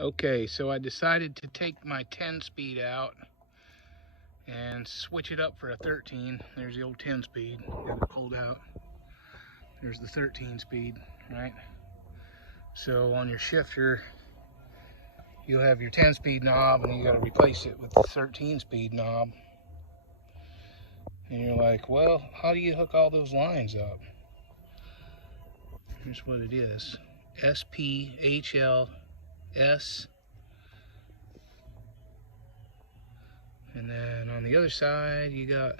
Okay, so I decided to take my 10 speed out and switch it up for a 13. There's the old 10 speed, got it pulled out. There's the 13 speed, right? So on your shifter, you'll have your 10 speed knob and you gotta replace it with the 13 speed knob. And you're like, well, how do you hook all those lines up? Here's what it is. SPHL S. And then on the other side, you got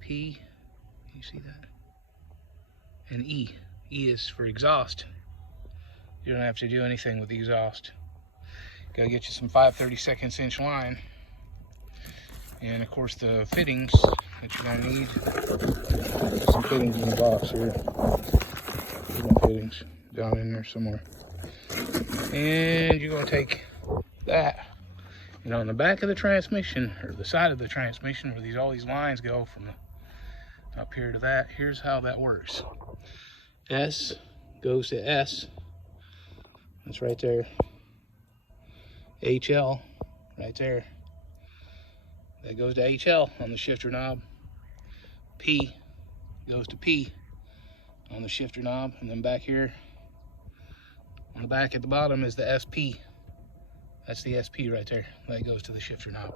P. You see that? And E. E is for exhaust. You don't have to do anything with the exhaust. Gotta get you some 5/32 inch line. And of course the fittings that you're gonna need. There's some fittings in the box here. There's fittings down in there somewhere. And you're gonna take that. And on the back of the transmission, or the side of the transmission, where all these lines go from the up here to that, here's how that works. S goes to S. That's right there. HL, right there. That goes to HL on the shifter knob. P goes to P on the shifter knob. And then back here, on the back at the bottom is the SP. That's the SP right there. That goes to the shifter knob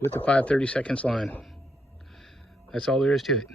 with the 5/32 line. That's all there is to it.